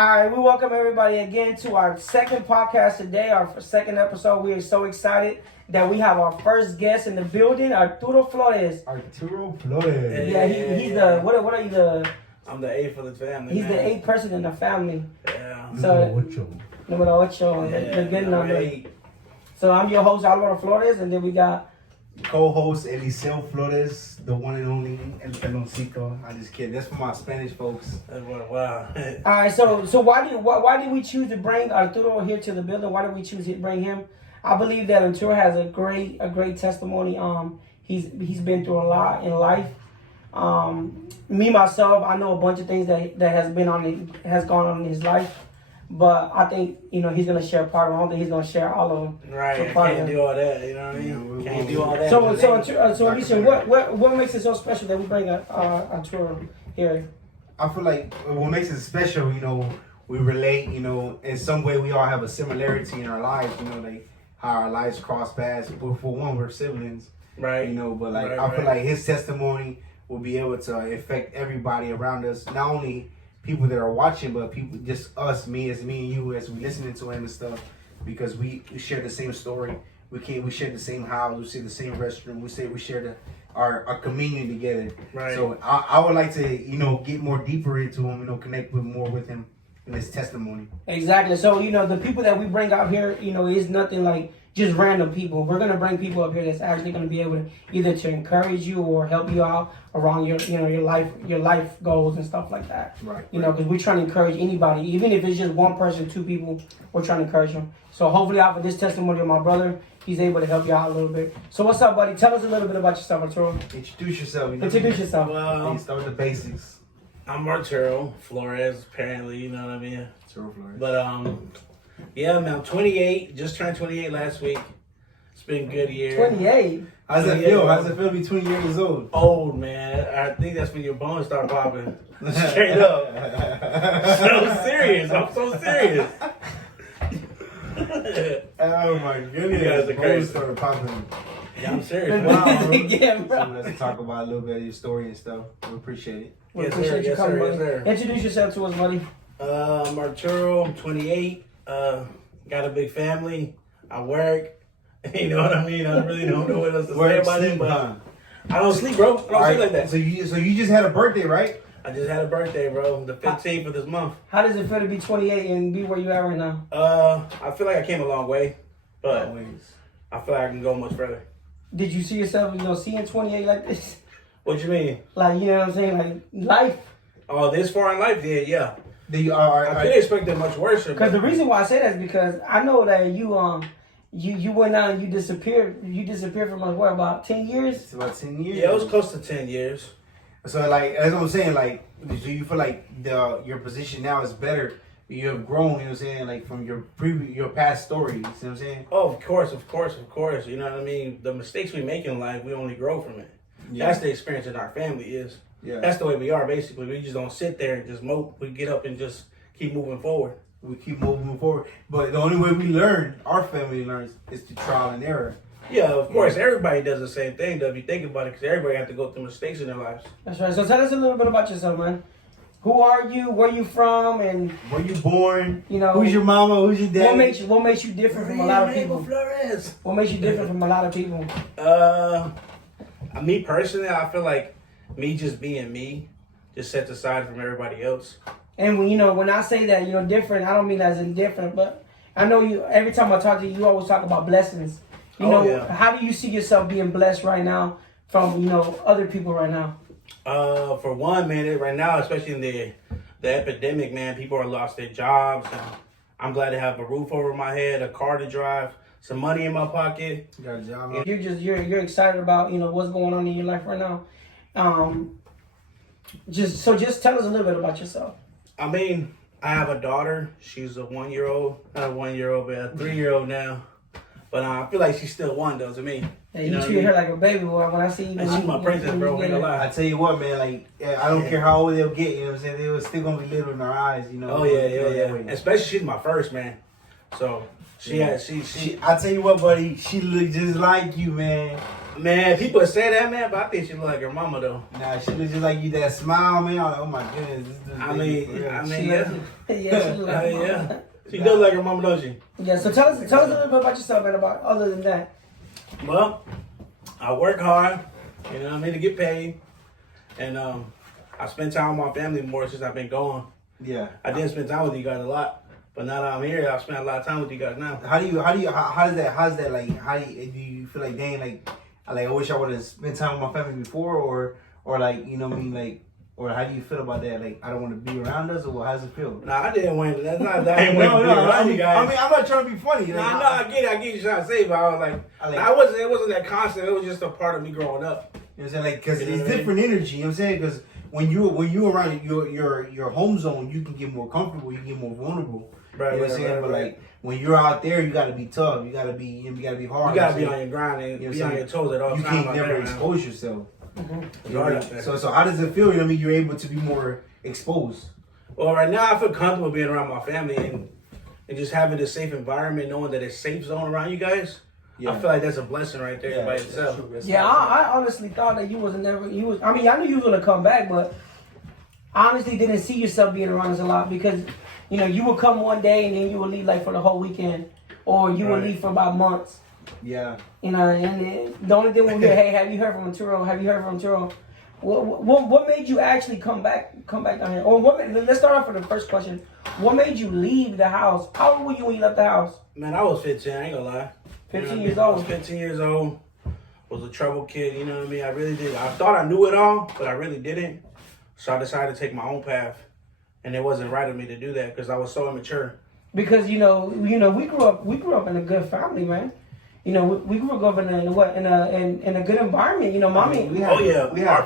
All right, we welcome everybody again to our second podcast today, our second episode. We are so excited that we have our first guest in the building, Arturo Flores. Arturo Flores. Yeah, he's the what are you the? I'm the eighth of the family. He's man. the eighth person in the family. Yeah. So numero ocho, the good number. So I'm your host Alvaro Flores, and then we got co-host Eliseo Flores, the one and only El Peloncito. I just kidding. That's for my Spanish folks. Wow. all right. So why did we choose to bring Arturo here to the building? Why did we choose to bring him? I believe that Arturo has a great testimony. He's been through a lot in life. Me myself, I know a bunch of things that has gone on in his life. But I think, he's going to share part of it. I don't think he's going to share all of them. Right, I can't do all that, you know what I mean? Can't do all that. So Alicia, what makes it so special that we bring Arturo here? I feel like what makes it special, we relate, in some way we all have a similarity in our lives, like how our lives cross paths. But for one, we're siblings. Right. But I feel like his testimony will be able to affect everybody around us. Not only people that are watching, but people, just us, me and you, as we listening to him and stuff, because we share the same story. We share the same house. We share the same restroom. We share our communion together. Right. So I would like to get more deeper into him. Connect more with him in his testimony. Exactly. So the people that we bring out here, is nothing like just random people. We're gonna bring people up here that's actually gonna be able to either to encourage you or help you out around your life goals and stuff like that. Right. Because we're trying to encourage anybody, even if it's just one person, two people, we're trying to encourage them. So hopefully, out of this testimony of my brother, he's able to help you out a little bit. So what's up, buddy? Tell us a little bit about yourself, Arturo. Introduce yourself. Introduce yourself. Well, Start with the basics. I'm Arturo Flores, apparently, you know what I mean? Arturo Flores. But, yeah, man, I'm 28. Just turned 28 last week. It's been a good year. 28? How's it feel? How's it feel to be 20 years old? Old, man. I think that's when your bones start popping. Straight up. So serious. I'm so serious. Oh my goodness. You guys are crazy. Started popping. Yeah, I'm serious. Wow, bro. Yeah, bro. So let's talk about a little bit of your story and stuff. We appreciate it. We Yes, appreciate sir. you Yes, coming, sir. buddy. Yes, sir. Introduce yourself to us, buddy. I'm Arturo. I'm 28. Got a big family. I work. You know what I mean? I really don't know what else to say about it, but I don't sleep, bro. I don't sleep like that. So you just had a birthday, right? I just had a birthday, bro. The 15th of this month. How does it feel to be 28 and be where you at right now? I feel like I came a long way, but Always. I feel like I can go much further. Did you see yourself, seeing 28 like this? What you mean? Like, you know what I'm saying? Like, life. Oh, this far in life, yeah. I I could expect it much worse. Because the reason why I say that is because I know that you went out and you disappeared. You disappeared from what, about 10 years? It's about 10 years. Yeah, it was close to 10 years. So like, that's what I'm saying. Like, do you feel like your position now is better? You have grown, you know what I'm saying, like from your past story. You see what I'm saying? Oh, of course. You know what I mean? The mistakes we make in life, we only grow from it. Yeah. That's the experience that our family is. Yeah. That's the way we are, basically. We just don't sit there and just mope. We get up and just keep moving forward. We keep moving forward. But the only way we learn, our family learns, is through trial and error. Yeah, of course. Everybody does the same thing, though, if you think about it, because everybody has to go through mistakes in their lives. That's right. So tell us a little bit about yourself, man. Who are you? Where you from? And where you born? Who's your mama? Who's your dad? What makes you different from a lot of people? Flores. What makes you different from a lot of people? Me personally, I feel like me just being me just sets aside from everybody else. And when I say that, different, I don't mean as indifferent, but I know you. Every time I talk to you, you always talk about blessings. How do you see yourself being blessed right now from other people right now? For one, man, right now, especially in the epidemic, man, people are lost their jobs. And I'm glad to have a roof over my head, a car to drive, some money in my pocket. You got a job. You're excited about what's going on in your life right now. Just tell us a little bit about yourself. I mean, I have a daughter. She's a 1-year-old, not a 1-year-old, but a 3-year-old now. But I feel like she's still one, though, to me. Hey, you treat her like a baby boy when I see you. She's my princess, bro. I ain't gonna lie. I tell you what, man, like, I don't care how old they'll get, you know what I'm saying? They were still gonna be little in our eyes, Oh, yeah. Especially she's my first, man. So, she I tell you what, buddy, she look just like you, man. Man, people say that, man, but I think she look like her mama though. Nah, she looks just like you. That smile, man. I'm like, oh my goodness. This dude I baby mean, for real. I She mean, yeah. look- yeah, she look like I mean, mama. yeah. She does like her mama, don't she? Yeah, so tell us a little bit about yourself, man. About other than that. Well, I work hard, you know what I mean, to get paid. And I spend time with my family more since I've been gone. Yeah. I didn't spend time with you guys a lot, but now that I'm here, I spend a lot of time with you guys now. How does that like? How do you feel like, dang, like I wish I would have spent time with my family before, or like, you know what I mean, like, or how do you feel about that? Like, I don't want to be around us, or how does it feel? Nah, I didn't win. That's not that. I ain't win No, to be no, around I you mean, guys. I'm not trying to be funny. Like, Nah, no, I get you trying to say, but I was like, it wasn't that constant. It was just a part of me growing up. You know what I'm saying? Like, because You know it's what I mean? different energy. You know what I'm saying? Because when you around your home zone, you can get more comfortable. You can get more vulnerable. Right, You know what I'm saying? But like when you're out there, you got to be tough. You got to be hard. You gotta be know what on your grind and You know be what on I'm your toes at all I'm saying? times. You can't out never there, man. expose yourself. You know what I'm saying? So how does it feel? You know what I mean? You're able to be more exposed. Well, right now I feel comfortable being around my family and just having this safe environment, knowing that it's safe zone around you guys. I feel like that's a blessing right there by itself. Yeah, I honestly thought that you wasn't never. You was. I mean, I knew you was gonna come back, but I honestly didn't see yourself being around us a lot because, you know, you would come one day and then you would leave like for the whole weekend, or you would Right. leave for about months. Yeah. You know, and then the only thing we hear, hey, have you heard from Turo? Have you heard from Turo? What made you actually come back down here? Or let's start off with the first question. What made you leave the house? How old were you when you left the house? Man, I was 15. I ain't gonna lie. 15 You know what I mean? years I was old. 15 years old. Was a trouble kid. You know what I mean? I really did. I thought I knew it all, but I really didn't. So I decided to take my own path, and it wasn't right of me to do that because I was so immature. Because you know, we grew up in a good family, man. You know, we grew up in a good environment. You know, mommy. We have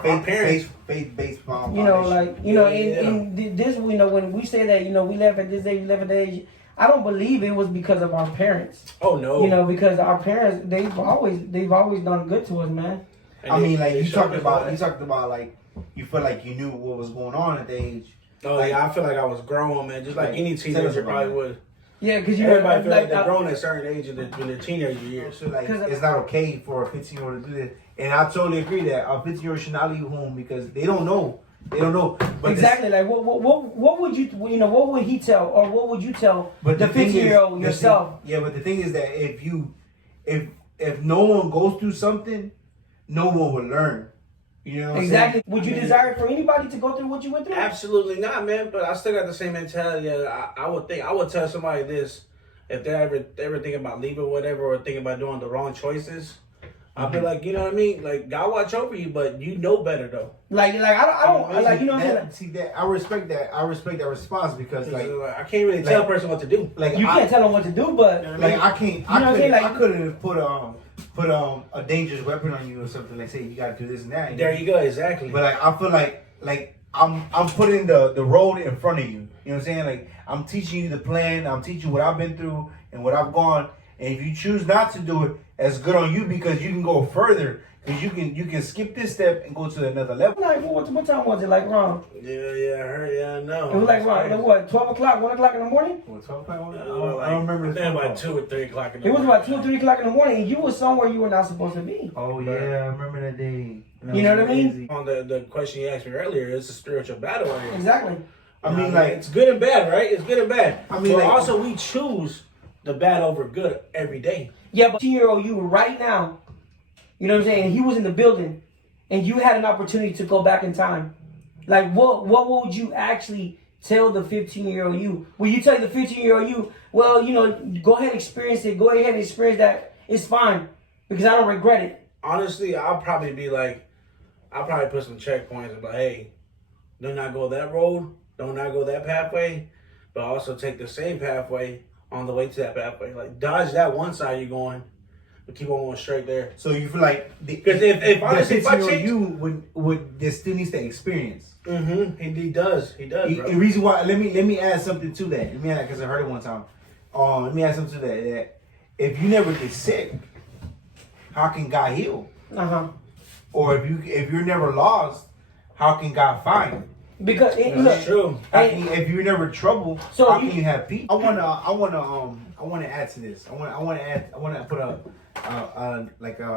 Our parents. faith-based You know, like you know, Yeah. in this, you know, when we say that, you know, we left at this age, we left at that age. I don't believe it was because of our parents. Oh no. You know, because our parents, they've always done good to us, man. And I mean, they- like they you showed talked us about that. like you felt like you knew what was going on at the age. Oh yeah, I feel like I was grown, man. Just like Like, any tell us teenager about probably it. would. Yeah, because you Everybody know, feel like like they're grown at a certain age in their teenage years. So like 'Cause it's not okay for a 15-year-old to do that. And I totally agree that a 15-year-old should not leave home because they don't know. They don't know. But exactly. Like, what would you, you know, what would he tell, or what would you tell But the thing is- 15-year-old the yourself? thing- yeah, but the thing is that if no one goes through something, no one will learn. You know what Exactly. I'm saying? Would you I mean- desire for anybody to go through what you went through? Absolutely not, man. But I still got the same mentality. I would tell somebody this if they're ever thinking about leaving, whatever, or thinking about doing the wrong choices. I'll be like, you know what I mean? Like, God watch over you, but you know better though. Like I don't like, you know what I'm saying? See that I respect that. I respect that response because like I can't really tell a person what to do. like You I, can't tell them what to do, but like I can't. You know what I'm saying? Like- I couldn't have put a dangerous weapon on you or something like say you got to do this and that. There you go, exactly. But like I feel like I'm putting the road in front of you. You know what I'm saying? Like I'm teaching you the plan. I'm teaching you what I've been through and what I've gone. And if you choose not to do it, that's good on you because you can go further. Because you can skip this step and go to another level. like what time was it? Like around? Yeah, I heard. Yeah, I know. It was like around like, what? 12 o'clock, 1 o'clock in the morning? What, 12 o'clock? I I don't remember. I the think phone about call. 2 or 3 o'clock in the It was morning. about 2 or 3 o'clock in the morning, and you were somewhere you were not supposed to be. Oh yeah, I remember that day. That You know was what I mean? crazy. On the question you asked me earlier, it's a spiritual battle right here. Exactly. I mean, like it's good and bad, right? It's good and bad. I mean, but like- also we choose the bad over good every day. Yeah, but 10-year-old you right now, you know what I'm saying? He was in the building, and you had an opportunity to go back in time. Like, what would you actually tell the 15-year-old you? Will you tell the 15-year-old you, well, you know, go ahead and experience it. Go ahead and experience that. It's fine because I don't regret it. Honestly, I'll probably put some checkpoints and be like, hey, do not go that road. Do not go that pathway. But also take the same pathway on the way to that pathway. Like, dodge that one side you're going, but keep on going straight there. so you feel like Because if honestly, if I 15-year-old change... you would that still needs to experience. He does, bro. The reason why let me add something to that. Let me add because I heard it one time. Let me add something to that. That if you never get sick, how can God heal? Uh-huh. Or if you're never lost, how can God find? Because That's true. If you're never trouble, So how can you have peace? I wanna add to this. I wanna put a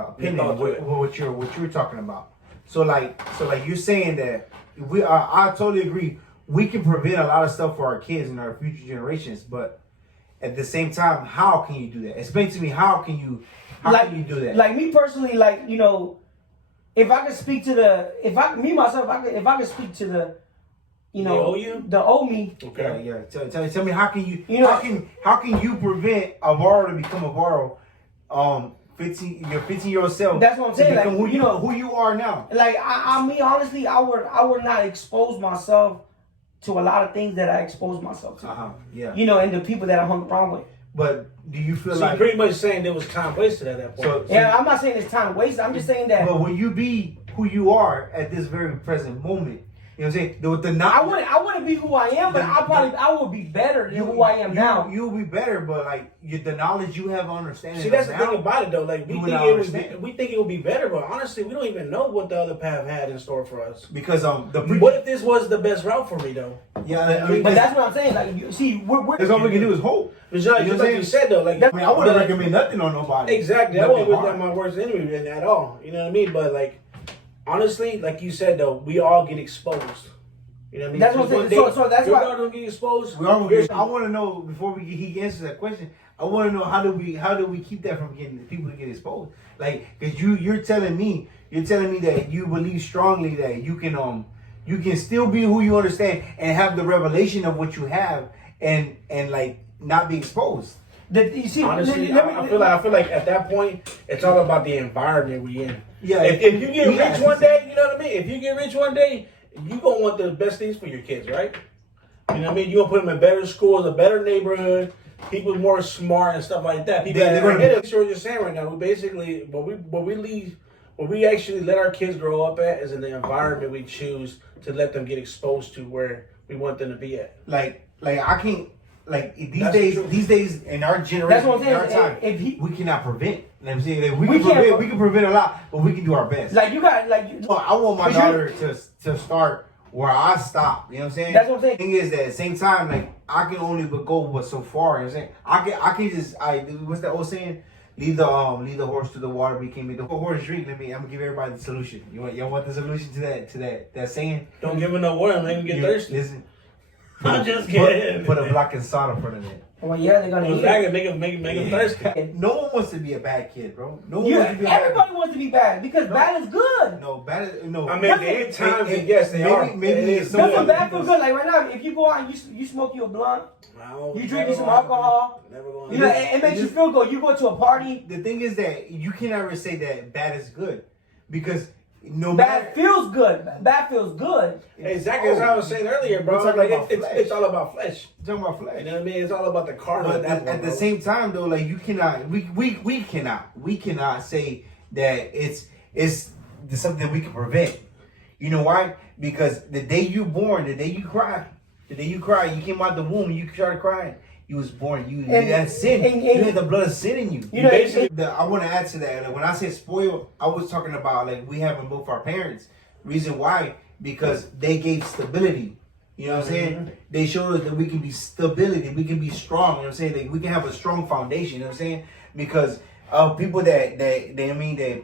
opinion on what you're talking about. So like you're saying that I totally agree. We can prevent a lot of stuff for our kids and our future generations, but at the same time, how can you do that? Explain to me how can you do that? Like me personally, like, you know, if I could speak to if I could speak to the, you know, the old me. Okay. Yeah. Tell me how can you, You know, how can you prevent a borrower to become a borrower? 15-year-old self. That's what I'm saying. To become Like, who you are now. Like I mean, honestly, I would not expose myself to a lot of things that I expose myself to. Yeah. You know, and the people that I hung around with. But do you feel So like pretty much saying there was time wasted at that point? So Yeah, I'm not saying it's time wasted. I'm just saying that. But will you be who you are at this very present moment? You know what I'm saying? I wouldn't be who I am, but I would be better than who I am now. You'll be better, but like the knowledge you have, understanding. See, that's the now, thing about it though. Like we think it would be better, but honestly, we don't even know what the other path had in store for us. Because what if this was the best route for me though? Yeah, I mean, but that's what I'm saying. Like, you see, that's all we can do is hope. But just like you said though, like I mean, I wouldn't recommend nothing on nobody. Exactly, I wouldn't wish my worst enemy at all. You know what I mean? But like, honestly, like you said though, we all get exposed. You know what I mean? That's what I'm saying. So that's why don't get exposed. I want to know before he answers that question. I want to know how do we keep that from getting people to get exposed? Like, because you're telling me that you believe strongly that you can still be who you understand and have the revelation of what you have and like not be exposed. You see, honestly, I feel like at that point it's all about the environment we in. Yeah. If you get rich one day, you know what I mean. If you get rich one day, you gonna want the best things for your kids, right? You know what I mean? You gonna put them in better schools, a better neighborhood, people more smart and stuff like that. People that are ahead of what you're saying right now. We basically what we actually let our kids grow up at is in the environment we choose to let them get exposed to where we want them to be at. Like I can't these days in our generation, that's what I'm saying. In our time, we cannot prevent. You know what I'm saying? We can prevent a lot, but we can do our best. Like you got Well, I want my daughter to start where I stop. You know what I'm saying? That's what I'm saying. The thing is that at the same time, like I can only go but so far. You know what I'm saying? I can just what's that old saying? Lead the horse to the water, but you can't make the horse drink. I'm gonna give everybody the solution. Y'all want the solution to that saying? Don't give them no water, make them get thirsty. Listen. I'm just kidding. Put a block of soda in front of it. Well, yeah, they're gonna make them thirsty. No one wants to be a bad kid, bro. Everybody wants to be bad because bad is good. No, bad is no. I mean, there are times, yes, they are. Maybe that's what bad feels good. Like right now, if you go out and you smoke you a blunt, you drink some alcohol, you know, it makes you feel good. You go to a party. The thing is that you can never say that bad is good because bad feels good. Bad feels good. Exactly as I was saying earlier, bro. Like it's all about flesh. Talking about flesh. You know what I mean? It's all about the carnal. But at the same time, though, like you cannot, we cannot say that it's something that we can prevent. You know why? Because the day you born, the day you cry, you came out the womb, you started crying. You was born. You had sin. You had the blood of sin in you. I want to add to that. Like, when I say spoiled, I was talking about like we haven't both our parents. Reason why? Because they gave stability. You know what I'm saying? They showed us that we can be stability. We can be strong. You know what I'm saying? Like, we can have a strong foundation. You know what I'm saying? Because people that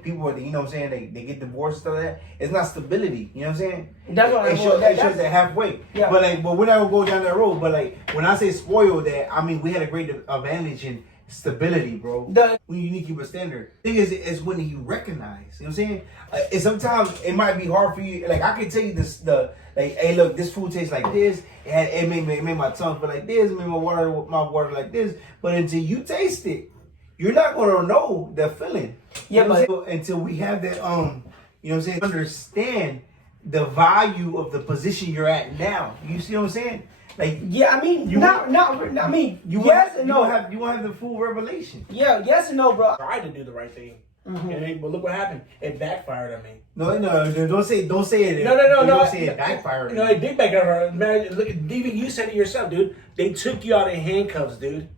people, you know what I'm saying, they get divorced and stuff like that. It's not stability. You know what I'm saying? That's what it shows that halfway. Yeah. But we're not gonna go down that road. But like when I say spoiled, that I mean we had a great advantage in stability, bro. When you need to keep a standard. Thing is when you recognize. You know what I'm saying? And sometimes it might be hard for you. Like I can tell you like, hey, look, this food tastes like this. It made my tongue feel like this. It made my water like this. But until you taste it, you're not gonna know that feeling. Yeah, but until we have that, you know what I'm saying, understand the value of the position you're at now. You see what I'm saying? Like, yeah, I mean, yes and no. You won't have the full revelation. Yeah, yes and no, bro. I tried to do the right thing. Mm-hmm. But look what happened. It backfired on me. No, don't say it. No. Don't say it backfired. No, it did backfire. Man, look, even you said it yourself, dude. They took you out in handcuffs, dude.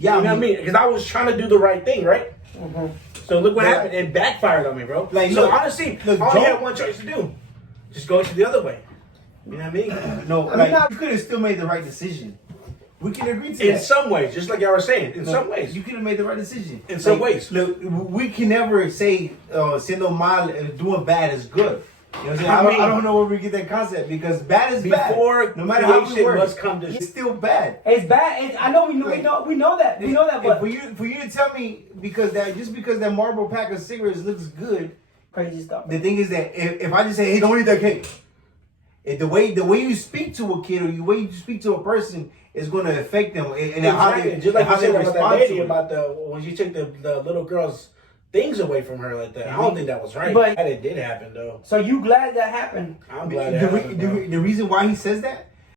Yeah, you know what I mean? Because I was trying to do the right thing, right? Mm-hmm. So look what happened. It backfired on me, bro. Like, so honestly, all you had one choice to do. Just go to the other way. You know what I mean? No, I mean, like not- you could have still made the right decision. We can agree to In that. some ways, just like y'all were saying, in No, some ways. you could have made the right decision. In some ways. Look, we can never say siendo mal, doing bad is good. You know what I'm saying? I mean- I don't know where we get that concept because bad is bad. Before No matter how we creation word must it, come to it's still bad. It's bad. I know we know that. We know that, but for you to tell me because that Marlboro pack of cigarettes looks good, crazy stuff. the thing is that if I just say, hey, don't eat that cake, the way you speak to a kid or the way you speak to a person is going to affect them and how Exactly. they Just like how you they said about that respond lady to it. about when she took the little girl's things away from her like that. I don't think that was right. But- But it did happen though. So you glad that happened? I'm glad The, that re- happened. the, bro. re- the reason why he says that